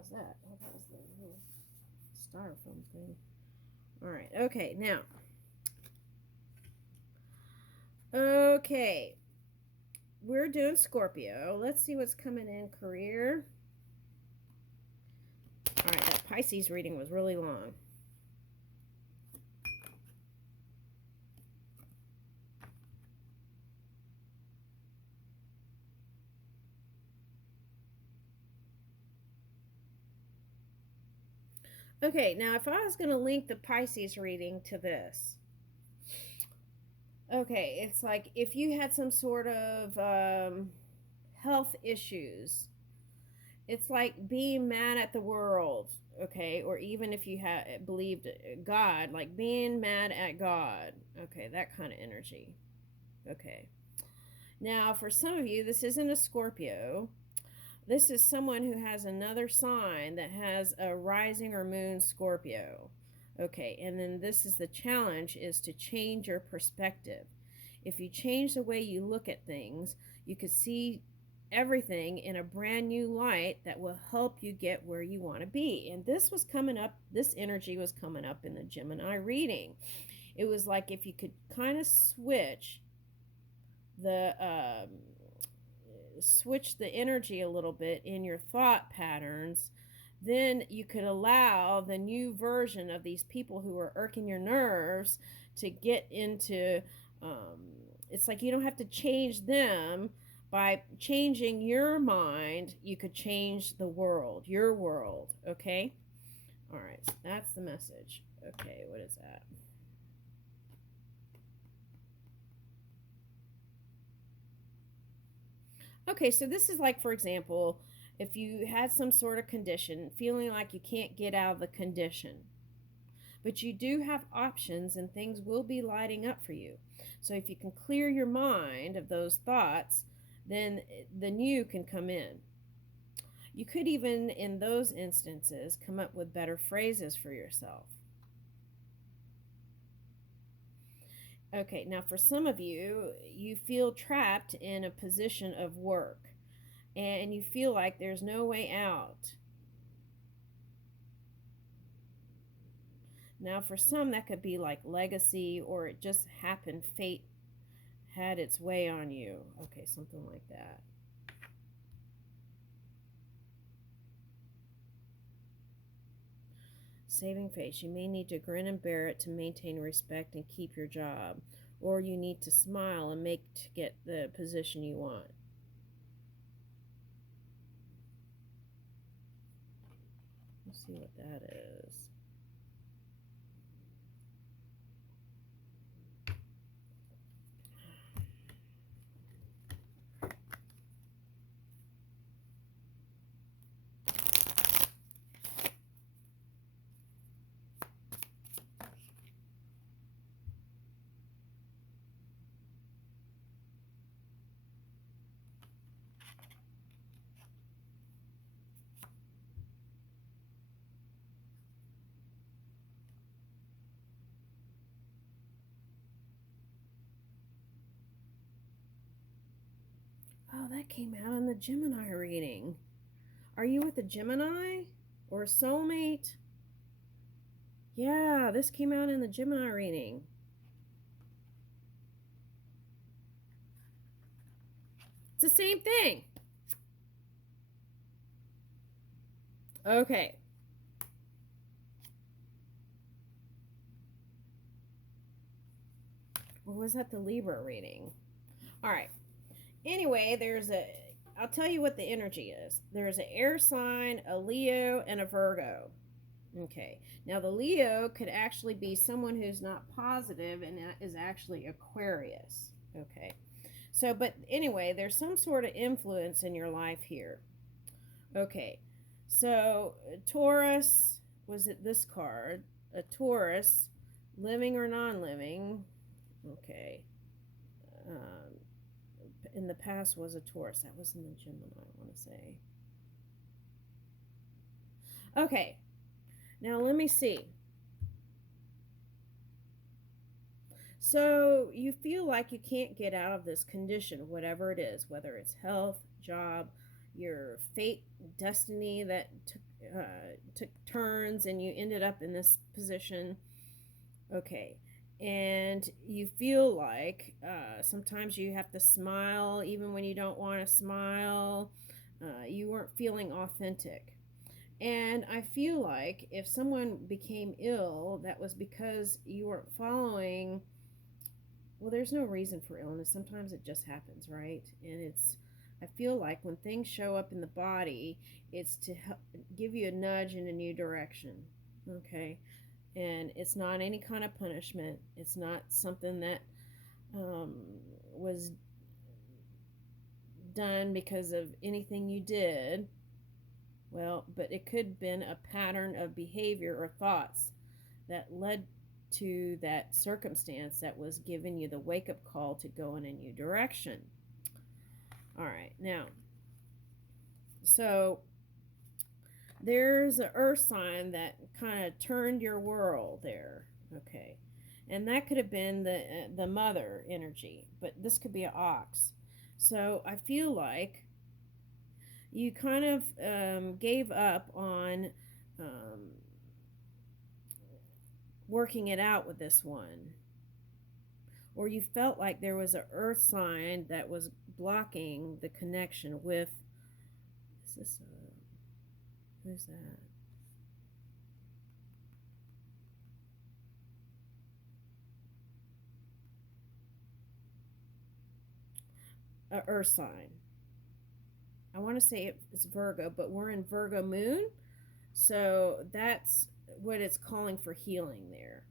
was that? Oh, that was the little styrofoam thing. All right. Okay. Now. Okay. We're doing Scorpio. Let's see what's coming in career. All right. That Pisces reading was really long. Okay, now if I was going to link the Pisces reading to this, okay, it's like if you had some sort of health issues, it's like being mad at the world, okay, or even if you had believed God, like being mad at God, okay, that kind of energy, okay. Now, for some of you, this isn't a Scorpio. This is someone who has another sign that has a rising or moon Scorpio. Okay, and then this is the challenge is to change your perspective. If you change the way you look at things, you could see everything in a brand new light that will help you get where you want to be. And this was coming up, this energy was coming up in the Gemini reading. It was like if you could kind of the switch the energy a little bit in your thought patterns, then you could allow the new version of these people who are irking your nerves to get into it's like you don't have to change them. By changing your mind, you could change the world, your world. Okay, all right, so that's the message. Okay, what is that? Okay, so this is like, for example, if you had some sort of condition, feeling like you can't get out of the condition, but you do have options and things will be lighting up for you. So if you can clear your mind of those thoughts, then the new can come in. You could even, in those instances, come up with better phrases for yourself. Okay, now for some of you, you feel trapped in a position of work and you feel like there's no way out. Now, for some, that could be like legacy or it just happened, fate had its way on you. Okay, something like that. Saving face. You may need to grin and bear it to maintain respect and keep your job, or you need to smile and make to get the position you want. Let's see what that is. Oh, that came out in the Gemini reading. Are you with a Gemini or a soulmate? Yeah, this came out in the Gemini reading. It's the same thing. Okay. Or was that the Libra reading? All right. Anyway, I'll tell you what the energy is. There's an air sign, a Leo, and a Virgo. Okay. Now, the Leo could actually be someone who's not positive and that is actually Aquarius. Okay. So, but anyway, there's some sort of influence in your life here. Okay. So, Taurus, was it this card? A Taurus, living or non living. Okay. Um, in the past was a Taurus. That was in the Gemini, I want to say. Okay. Now, let me see. So, you feel like you can't get out of this condition, whatever it is, whether it's health, job, your fate, destiny that took turns and you ended up in this position. Okay. And you feel like sometimes you have to smile even when you don't want to smile. You weren't feeling authentic. And I feel like if someone became ill, that was because you weren't following. Well, there's no reason for illness. Sometimes it just happens, right? And I feel like when things show up in the body, it's to help give you a nudge in a new direction. Okay. And it's not any kind of punishment. It's not something that um, was done because of anything you did. Well, but it could have been a pattern of behavior or thoughts that led to that circumstance that was giving you the wake-up call to go in a new direction. All right, now, so there's an earth sign that kind of turned your world there, okay? And that could have been the mother energy, but this could be an ox. So I feel like you kind of gave up on working it out with this one, or you felt like there was an earth sign that was blocking the connection with. Is this who's that? A earth sign. I want to say it's Virgo, but we're in Virgo moon, so that's what it's calling for healing there.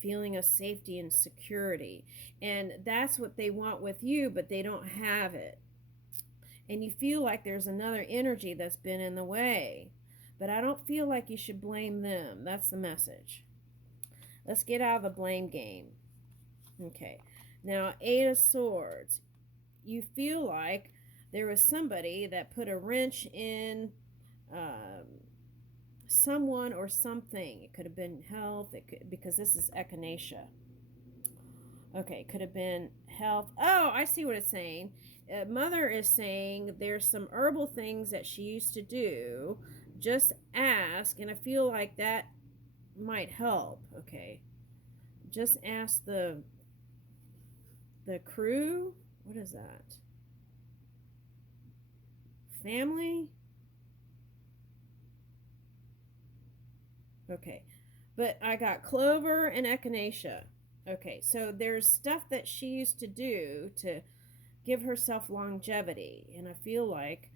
Feeling of safety and security. And that's what they want with you, but they don't have it. And you feel like there's another energy that's been in the way. But I don't feel like you should blame them. That's the message. Let's get out of the blame game. Okay. Now, Eight of Swords. You feel like there was somebody that put a wrench in someone or something. It could have been health, because this is echinacea. Okay, it could have been health. Oh, I see what it's saying. Mother is saying there's some herbal things that she used to do. Just ask, and I feel like that might help. Okay, just ask the crew. What is that? Family? Okay. But I got clover and echinacea. Okay, so there's stuff that she used to do to give herself longevity. And I feel like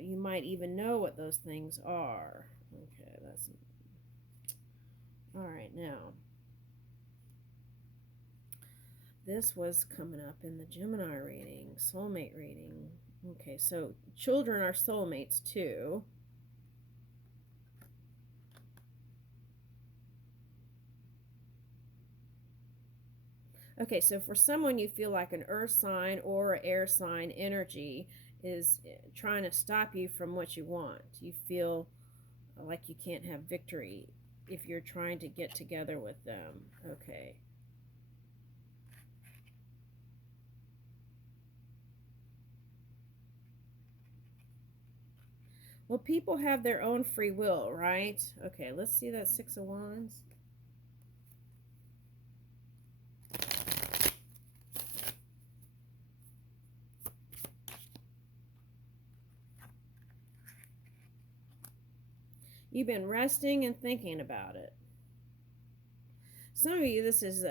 you might even know what those things are. Okay, that's... All right, now. This was coming up in the Gemini reading, soulmate reading. Okay, so children are soulmates too. Okay, so for someone you feel like an earth sign or air sign energy is trying to stop you from what you want. You feel like you can't have victory if you're trying to get together with them. Okay. Well, people have their own free will, right? Okay, let's see that Six of Wands. You've been resting and thinking about it. Some of you, this is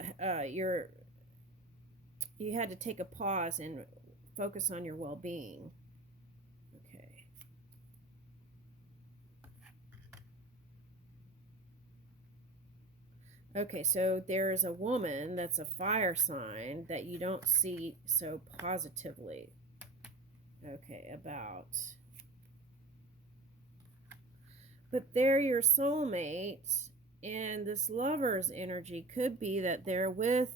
you had to take a pause and focus on your well-being. Okay. Okay, so there's a woman that's a fire sign that you don't see so positively. Okay, about. But they're your soulmate, and this lover's energy could be that they're with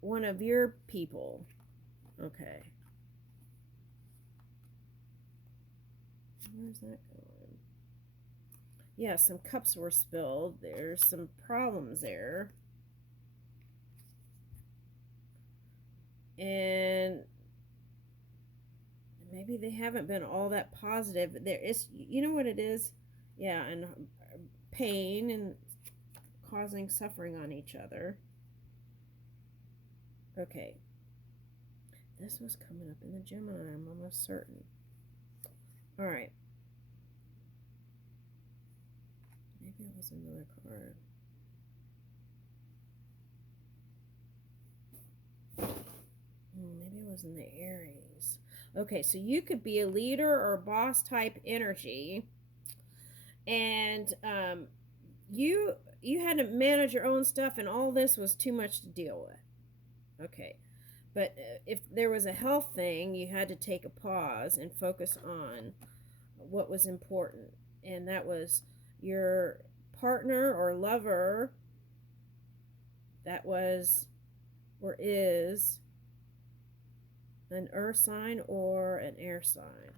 one of your people. Okay. Where's that going? Yeah, some cups were spilled. There's some problems there. And maybe they haven't been all that positive. There is, you know what it is? Yeah, and pain and causing suffering on each other. Okay. This was coming up in the Gemini, I'm almost certain. All right. Maybe it was another card. Maybe it was in the Aries. Okay, so you could be a leader or boss type energy, and you had to manage your own stuff, and all this was too much to deal with. Okay, but if there was a health thing, you had to take a pause and focus on what was important, and that was your partner or lover that was or is an earth sign or an air sign.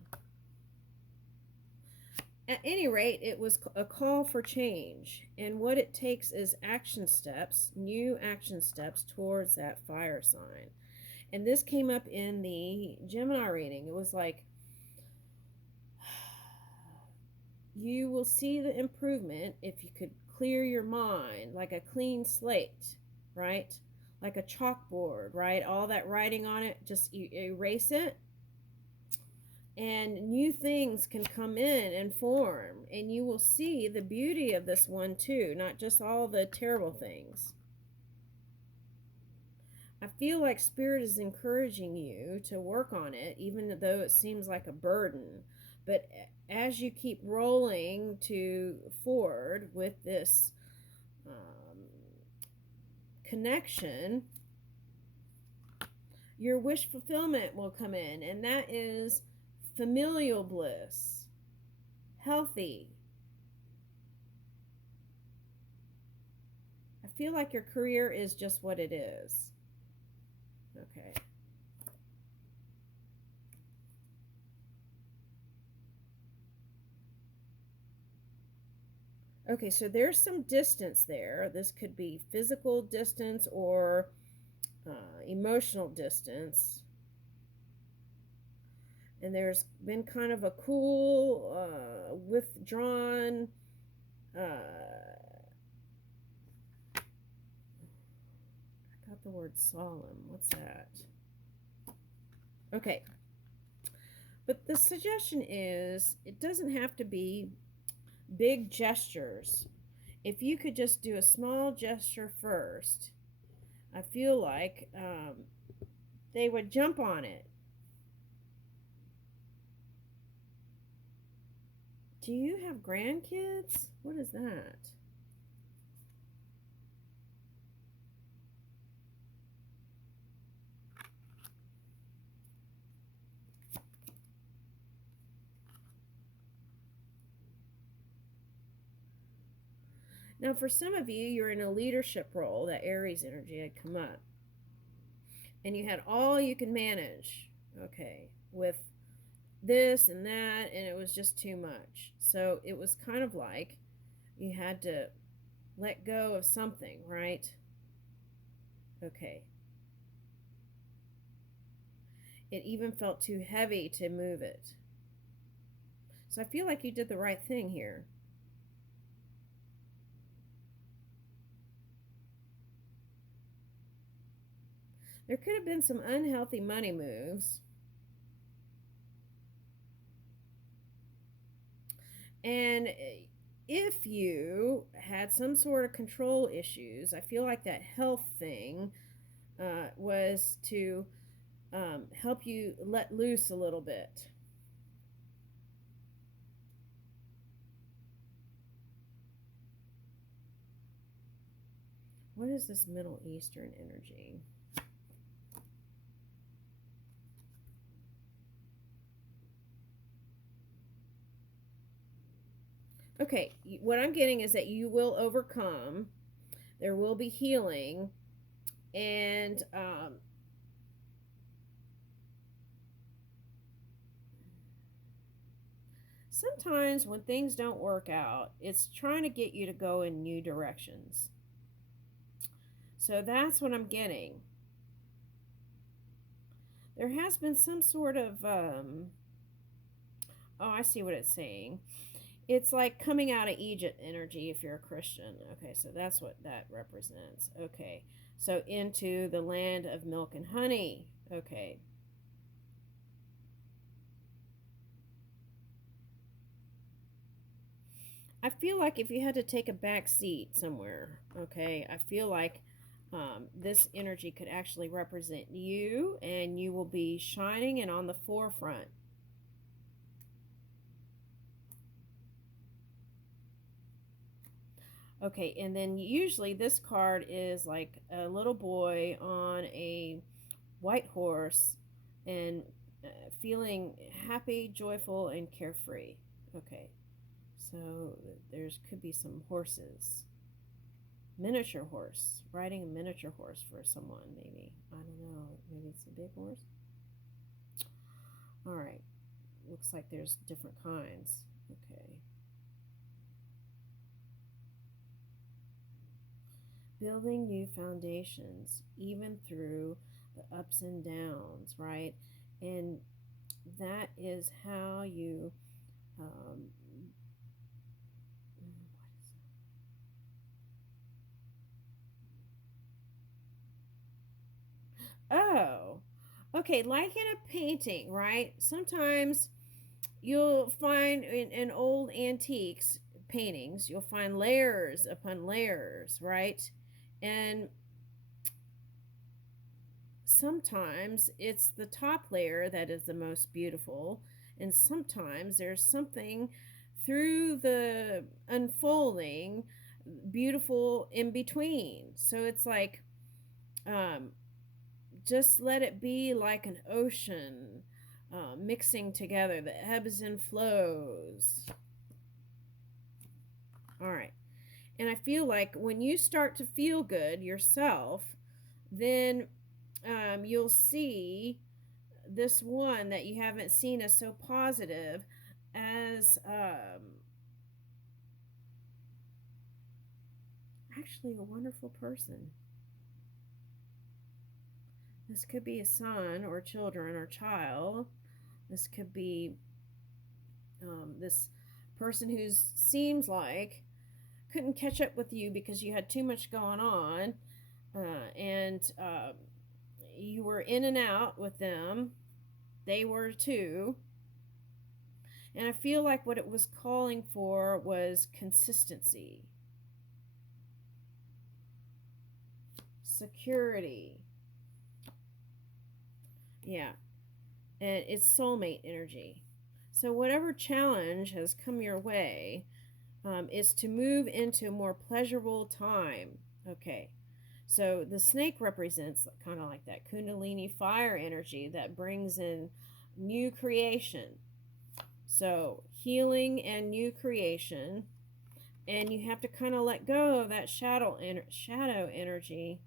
At any rate, it was a call for change, and what it takes is action steps, new action steps towards that fire sign. And this came up in the Gemini reading. It was like, you will see the improvement if you could clear your mind, like a clean slate, right? Like a chalkboard, right? All that writing on it, just erase it, and new things can come in and form, and you will see the beauty of this one too, not just all the terrible things. I feel like Spirit is encouraging you to work on it, even though it seems like a burden. But as you keep rolling forward with this connection, your wish fulfillment will come in, and that is familial bliss, healthy. I feel like your career is just what it is. Okay. Okay, so there's some distance there. This could be physical distance or emotional distance. And there's been kind of a cool, withdrawn, I got the word solemn. What's that? Okay. But the suggestion is, it doesn't have to be big gestures. If you could just do a small gesture first, I feel like they would jump on it. Do you have grandkids? What is that? Now, for some of you, you're in a leadership role. That Aries energy had come up. And you had all you can manage, okay, with this and that, and it was just too much. So it was kind of like you had to let go of something, right? Okay. It even felt too heavy to move it. So I feel like you did the right thing here. There could have been some unhealthy money moves. And if you had some sort of control issues, I feel like that health thing was to help you let loose a little bit. What is this Middle Eastern energy? Okay, what I'm getting is that you will overcome. There will be healing, and sometimes when things don't work out, it's trying to get you to go in new directions. So that's what I'm getting. There has been some sort of Oh, I see what it's saying. It's like coming out of Egypt energy if you're a Christian. Okay, so that's what that represents. Okay, so into the land of milk and honey. Okay. I feel like if you had to take a back seat somewhere, okay, I feel like this energy could actually represent you and you will be shining and on the forefront. Okay, and then usually this card is like a little boy on a white horse and feeling happy, joyful, and carefree. Okay, so there's could be some horses. Miniature horse. Riding a miniature horse for someone, maybe. I don't know. Maybe it's a big horse. All right. Looks like there's different kinds. Okay. Building new foundations, even through the ups and downs, right? And that is how you. Um, oh, okay. Like in a painting, right? Sometimes you'll find in old antiques paintings, you'll find layers upon layers, right? And sometimes it's the top layer that is the most beautiful, and sometimes there's something through the unfolding beautiful in between. So it's like um, just let it be like an ocean mixing together the ebbs and flows. All right. And I feel like when you start to feel good yourself, then you'll see this one that you haven't seen as so positive as actually a wonderful person. This could be a son or children or child. This could be this person who seems like couldn't catch up with you because you had too much going on, and you were in and out with them. They were too. And I feel like what it was calling for was consistency, security. Yeah. And it's soulmate energy. So, whatever challenge has come your way is to move into a more pleasurable time. Okay. So, the snake represents kind of like that Kundalini fire energy that brings in new creation. So, healing and new creation. And you have to kind of let go of that shadow energy.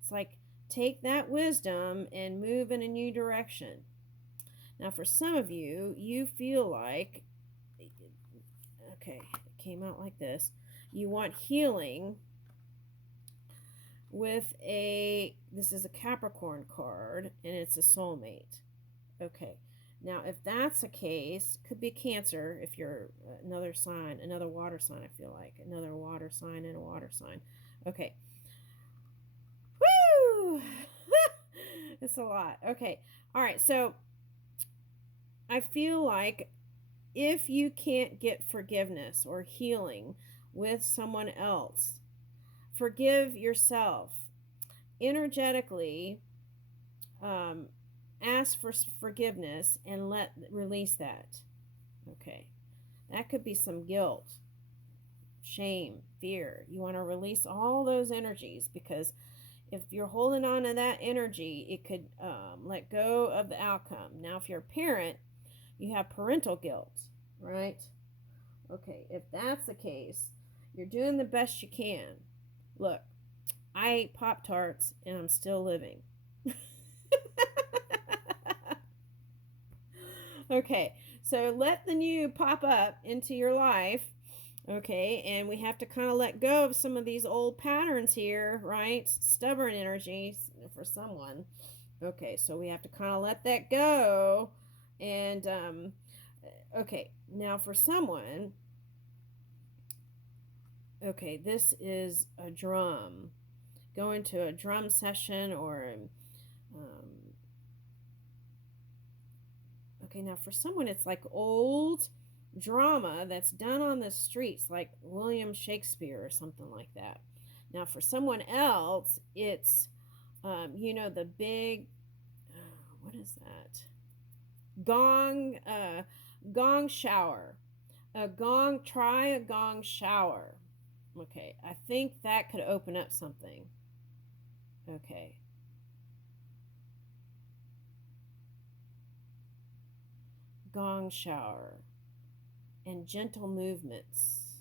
It's like take that wisdom and move in a new direction. Now, for some of you, you feel like, okay, it came out like this. You want healing with this is a Capricorn card, and it's a soulmate. Okay. Now, if that's the case, could be Cancer if you're another sign, another water sign, I feel like. Another water sign and a water sign. Okay. Woo! It's a lot. Okay. All right. So I feel like if you can't get forgiveness or healing with someone else, forgive yourself. Energetically, um, ask for forgiveness and release that. Okay. That could be some guilt, shame, fear. You want to release all those energies because if you're holding on to that energy, it could let go of the outcome. Now, if you're a parent, you have parental guilt, right? Okay, if that's the case, you're doing the best you can. Look, I ate Pop Tarts and I'm still living. Okay, so let the new pop up into your life. Okay, and we have to kind of let go of some of these old patterns here, right? Stubborn energy for someone. Okay, so we have to kind of let that go and Okay, now for someone, okay, this is a drum. Going to a drum session or um, okay, now for someone it's like old drama that's done on the streets, like William Shakespeare or something like that. Now for someone else, it's the big what is that? Gong shower. Try a gong shower. Okay, I think that could open up something. Okay. Gong shower and gentle movements.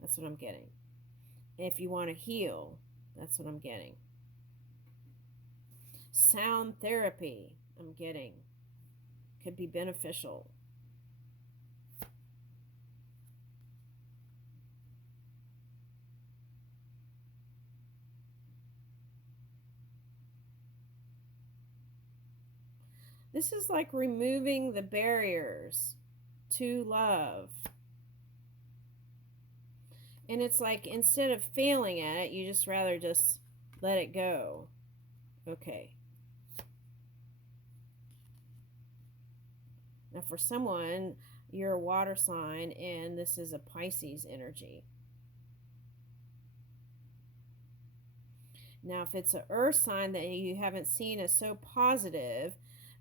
That's what I'm getting. If you want to heal, that's what I'm getting. Sound therapy, I'm getting. Could be beneficial. This is like removing the barriers to love. And it's like instead of failing at it, you just rather just let it go. Okay. Now for someone, you're a water sign and this is a Pisces energy. Now if it's an earth sign that you haven't seen as so positive,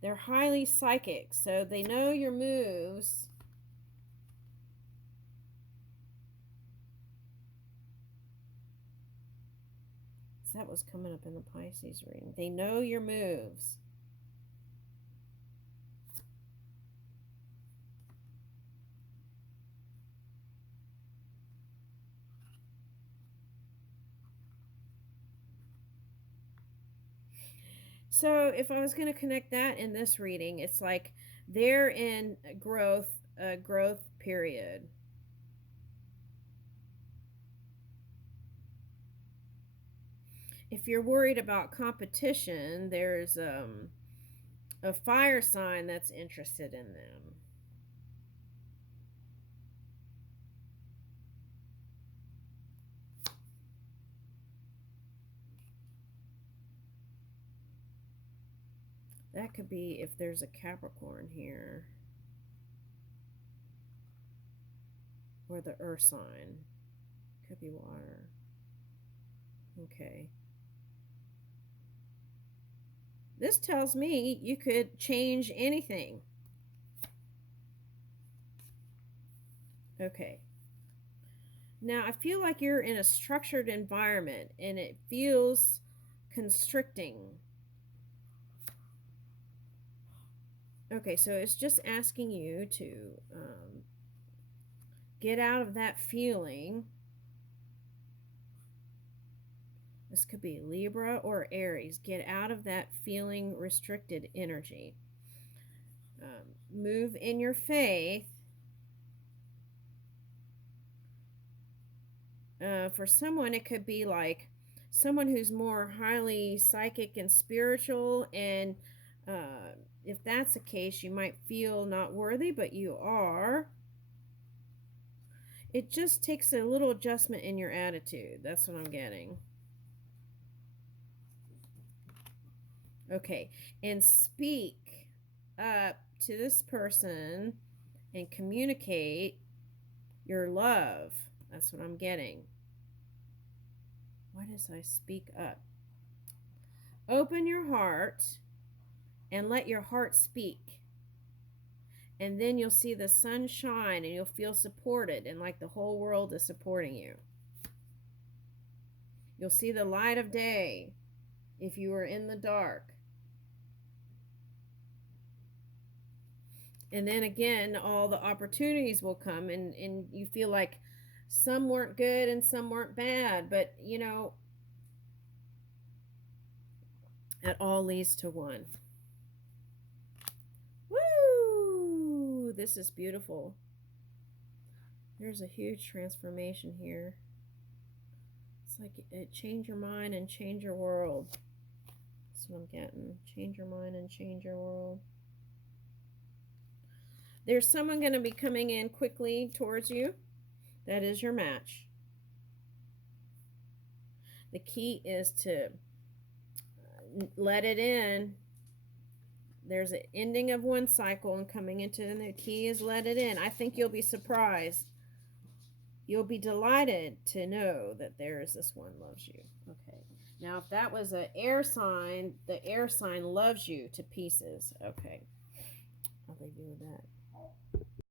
they're highly psychic, so they know your moves. That was coming up in the Pisces reading. They know your moves. So if I was going to connect that in this reading, it's like they're in a growth period. If you're worried about competition, there's a fire sign that's interested in them. That could be if there's a Capricorn here. Or the earth sign. Could be water. Okay. This tells me you could change anything. Okay. Now, I feel like you're in a structured environment and it feels constricting. Okay, so it's just asking you to get out of that feeling. This could be Libra or Aries. Get out of that feeling restricted energy. Move in your faith. For someone, it could be like someone who's more highly psychic and spiritual, and if that's the case, you might feel not worthy, but you are. It just takes a little adjustment in your attitude. That's what I'm getting. Okay, and speak up to this person and communicate your love. That's what I'm getting. Why does I speak up? Open your heart and let your heart speak. And then you'll see the sun shine and you'll feel supported and like the whole world is supporting you. You'll see the light of day if you are in the dark. And then again, all the opportunities will come and you feel like some weren't good and some weren't bad, but you know, it all leads to one. Woo! This is beautiful. There's a huge transformation here. It's like it change your mind and change your world. That's what I'm getting. Change your mind and change your world. There's someone going to be coming in quickly towards you. That is your match. The key is to let it in. There's an ending of one cycle and coming into the new. Key is let it in. I think you'll be surprised. You'll be delighted to know that there is this one loves you. Okay. Now, if that was an air sign, the air sign loves you to pieces. Okay. I'll leave you with that.